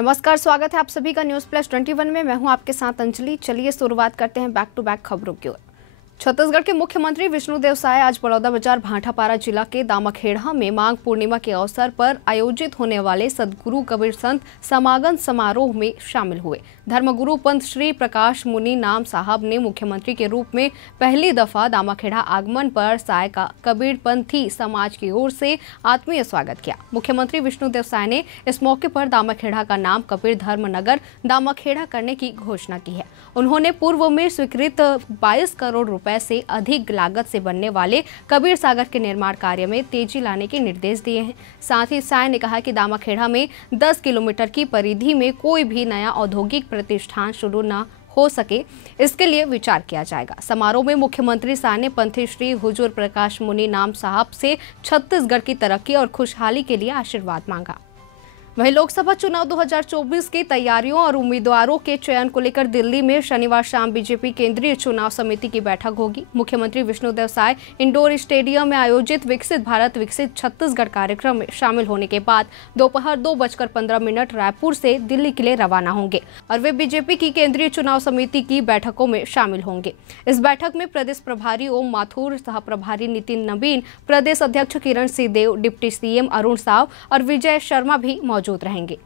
नमस्कार, स्वागत है आप सभी का न्यूज़ प्लस 21 में। मैं हूं आपके साथ अंजलि। चलिए शुरुआत करते हैं बैक टू बैक खबरों की ओर। छत्तीसगढ़ के मुख्यमंत्री विष्णुदेव साय आज बलौदाबाजार भाटापारा जिला के दामाखेड़ा में माघ पूर्णिमा के अवसर पर आयोजित होने वाले सदगुरु कबीर संत समागम समारोह में शामिल हुए। धर्मगुरु पंत श्री प्रकाश मुनि नाम साहब ने मुख्यमंत्री के रूप में पहली दफा दामाखेड़ा आगमन पर साय का कबीर पंथी समाज की ओर से आत्मीय स्वागत किया। मुख्यमंत्री विष्णुदेव साय ने इस मौके पर दामाखेड़ा का नाम कबीर धर्म नगर दामाखेड़ा करने की घोषणा की है। उन्होंने पूर्व में स्वीकृत 22 करोड़ रुपए से अधिक लागत से बनने वाले कबीर सागर के निर्माण कार्य में तेजी लाने के निर्देश दिए हैं। साथ ही साय ने कहा कि दामाखेड़ा में 10 किलोमीटर की परिधि में कोई भी नया औद्योगिक प्रतिष्ठान शुरू न हो सके, इसके लिए विचार किया जाएगा। समारोह में मुख्यमंत्री साय ने पंथी श्री हुजूर प्रकाश मुनि नाम साहब से छत्तीसगढ़ की तरक्की और खुशहाली के लिए आशीर्वाद मांगा। वहीं लोकसभा चुनाव 2024 की तैयारियों और उम्मीदवारों के चयन को लेकर दिल्ली में शनिवार शाम बीजेपी केंद्रीय चुनाव समिति की बैठक होगी। मुख्यमंत्री विष्णुदेव साय इंडोर स्टेडियम में आयोजित विकसित भारत विकसित छत्तीसगढ़ कार्यक्रम में शामिल होने के बाद दोपहर 2:15 रायपुर से दिल्ली के लिए रवाना होंगे और वे बीजेपी की केंद्रीय चुनाव समिति की बैठकों में शामिल होंगे। इस बैठक में प्रदेश प्रभारी ओम माथुर, सह प्रभारी नितिन नवीन, प्रदेश अध्यक्ष किरण सिंहदेव, डिप्टी सीएम अरुण साव और विजय शर्मा भी मौजूद रहेंगे।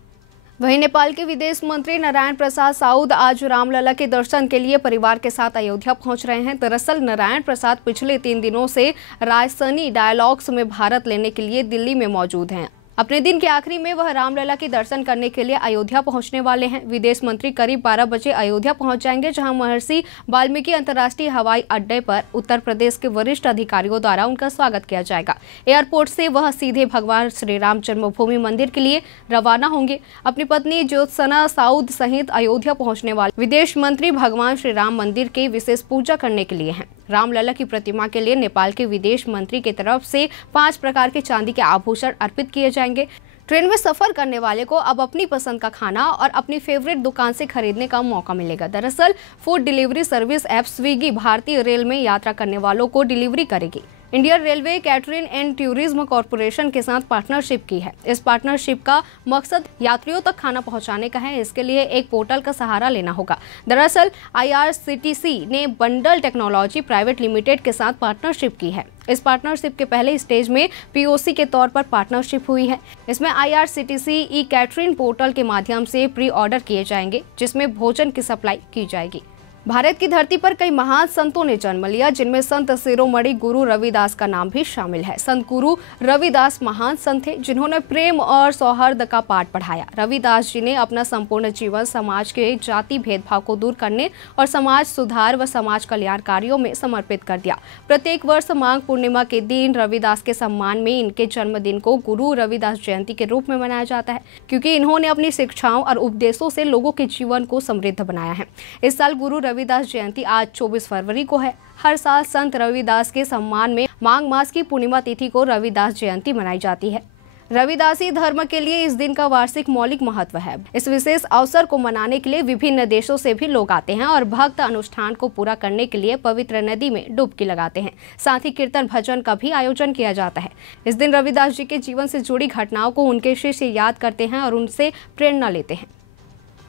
वहीं नेपाल के विदेश मंत्री नारायण प्रसाद साउद आज रामलला के दर्शन के लिए परिवार के साथ अयोध्या पहुंच रहे हैं। दरअसल नारायण प्रसाद पिछले 3 दिनों से राजधानी डायलॉग्स में भारत लेने के लिए दिल्ली में मौजूद हैं। अपने दिन के आखिरी में वह रामलला के दर्शन करने के लिए अयोध्या पहुंचने वाले हैं। विदेश मंत्री करीब 12 बजे अयोध्या पहुंच जाएंगे, जहां महर्षि वाल्मीकि अंतर्राष्ट्रीय हवाई अड्डे पर उत्तर प्रदेश के वरिष्ठ अधिकारियों द्वारा उनका स्वागत किया जाएगा। एयरपोर्ट से वह सीधे भगवान श्री राम जन्मभूमि मंदिर के लिए रवाना होंगे। अपनी पत्नी ज्योत्सना साउद सहित अयोध्या पहुंचने वाले विदेश मंत्री भगवान श्री राम मंदिर की विशेष पूजा करने के लिए हैं। रामलला की प्रतिमा के लिए नेपाल के विदेश मंत्री की तरफ से 5 प्रकार के चांदी के आभूषण अर्पित किए जाएंगे। ट्रेन में सफर करने वाले को अब अपनी पसंद का खाना और अपनी फेवरेट दुकान से खरीदने का मौका मिलेगा। दरअसल food delivery service app Swiggy भारतीय रेल में यात्रा करने वालों को डिलीवरी करेगी। Indian railway catering and tourism corporation के साथ पार्टनरशिप की है। इस पार्टनरशिप का मकसद यात्रियों तक खाना पहुंचाने का है। इसके लिए एक पोर्टल का सहारा लेना होगा। दरअसल IRCTC ने बंडल टेक्नोलॉजी प्राइवेट लिमिटेड के साथ पार्टनरशिप की है। इस पार्टनरशिप के पहले स्टेज में POC के तौर पर पार्टनरशिप हुई है। इसमें IRCTC ई कैटरिंग पोर्टल के माध्यम से प्री ऑर्डर किए जाएंगे, जिसमें भोजन की सप्लाई की जाएगी। भारत की धरती पर कई महान संतों ने जन्म लिया, जिनमें संत शिरोमणि गुरु रविदास का नाम भी शामिल है। संत गुरु रविदास महान संत थे, जिन्होंने प्रेम और सौहार्द का पाठ पढ़ाया। रविदास जी ने अपना संपूर्ण जीवन समाज के जाति भेदभाव को दूर करने और समाज सुधार व समाज कल्याण कार्यों में समर्पित कर दिया। प्रत्येक वर्ष माघ पूर्णिमा के दिन रविदास के सम्मान में इनके जन्मदिन को गुरु रविदास जयंती के रूप में मनाया जाता है, क्योंकि इन्होंने अपनी शिक्षाओं और उपदेशों से लोगों के जीवन को समृद्ध बनाया है। इस साल गुरु रविदास जयंती आज 24 फरवरी को है। हर साल संत रविदास के सम्मान में माघ मास की पूर्णिमा तिथि को रविदास जयंती मनाई जाती है। रविदासी धर्म के लिए इस दिन का वार्षिक मौलिक महत्व है। इस विशेष अवसर को मनाने के लिए विभिन्न देशों से भी लोग आते हैं और भक्त अनुष्ठान को पूरा करने के लिए पवित्र नदी में डुबकी लगाते हैं। साथ ही कीर्तन भजन का भी आयोजन किया जाता है। इस दिन रविदास जी के जीवन से जुड़ी घटनाओं को उनके शिष्य याद करते हैं और उनसे प्रेरणा लेते हैं।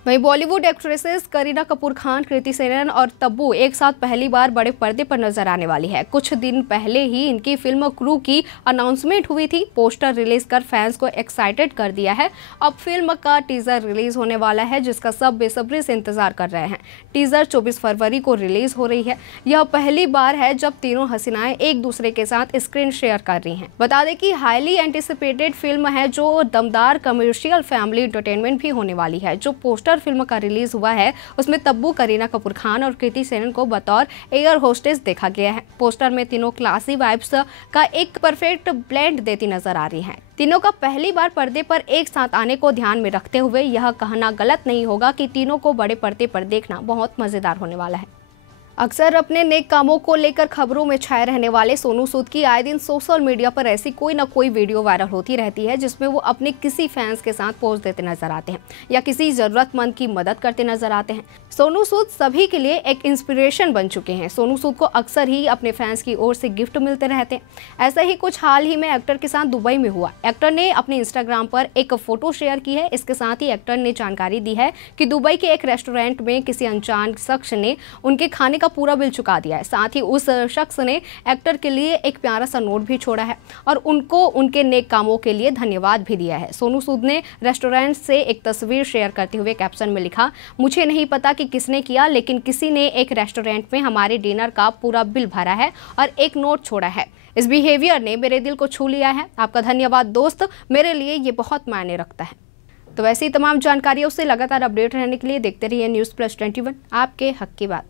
वहीं बॉलीवुड एक्ट्रेसेस करीना कपूर खान, कृति सेनन और तब्बू एक साथ पहली बार बड़े पर्दे पर नजर आने वाली है। कुछ दिन पहले ही इनकी फिल्म क्रू की अनाउंसमेंट हुई थी। पोस्टर रिलीज कर फैंस को एक्साइटेड कर दिया है। अब फिल्म का टीजर रिलीज होने वाला है, जिसका सब बेसब्री से इंतजार कर रहे हैं। टीजर 24 फरवरी को रिलीज हो रही है। यह पहली बार है जब तीनों हसीनाएं एक दूसरे के साथ स्क्रीन शेयर कर रही हैं। बता दें कि हाईली एंटिसिपेटेड फिल्म है, जो दमदार कमर्शियल फैमिली एंटरटेनमेंट भी होने वाली है। जो पोस्टर फिल्म का रिलीज हुआ है, उसमें तब्बू, करीना कपूर खान और कृति सेनन को बतौर एयर होस्टेस देखा गया है। पोस्टर में तीनों क्लासी वाइब्स का एक परफेक्ट ब्लेंड देती नजर आ रही हैं। तीनों का पहली बार पर्दे पर एक साथ आने को ध्यान में रखते हुए यह कहना गलत नहीं होगा कि तीनों को बड़े पर्दे पर देखना बहुत मजेदार होने वाला है। अक्सर अपने नेक कामों को लेकर खबरों में छाए रहने वाले सोनू सूद की आए दिन सोशल मीडिया पर ऐसी कोई ना कोई वीडियो वायरल होती रहती है जिसमें वो अपने किसी फैंस के साथ पोज देते नजर आते हैं या किसी जरूरतमंद की मदद करते नजर आते हैं। सोनू सूद सभी के लिए एक इंस्पिरेशन बन चुके हैं। सोनू सूद को अक्सर ही अपने फैंस की ओर से गिफ्ट मिलते रहते हैं। ऐसा ही कुछ हाल ही में एक्टर के साथ दुबई में हुआ। एक्टर ने अपने इंस्टाग्राम पर एक फोटो शेयर की है। इसके साथ ही एक्टर ने जानकारी दी है कि दुबई के एक रेस्टोरेंट में किसी अनजान शख्स ने उनके खाने का पूरा बिल चुका दिया है। साथ ही उस शख्स ने एक्टर के लिए एक प्यारा सा नोट भी छोड़ा है और उनको उनके नेक कामों के लिए धन्यवाद भी दिया है। सोनू सूद ने रेस्टोरेंट से एक तस्वीर शेयर करते हुए कैप्शन में लिखा, मुझे नहीं पता कि किसने किया, लेकिन किसी ने एक रेस्टोरेंट में हमारे डिनर का पूरा बिल भरा है और एक नोट छोड़ा है। इस बिहेवियर ने मेरे दिल को छू लिया है। आपका धन्यवाद दोस्त, मेरे लिए ये बहुत मायने रखता है। तो ऐसी तमाम जानकारियों से लगातार अपडेट रहने के लिए देखते रहिए न्यूज़ प्लस 21, आपके हक की बात।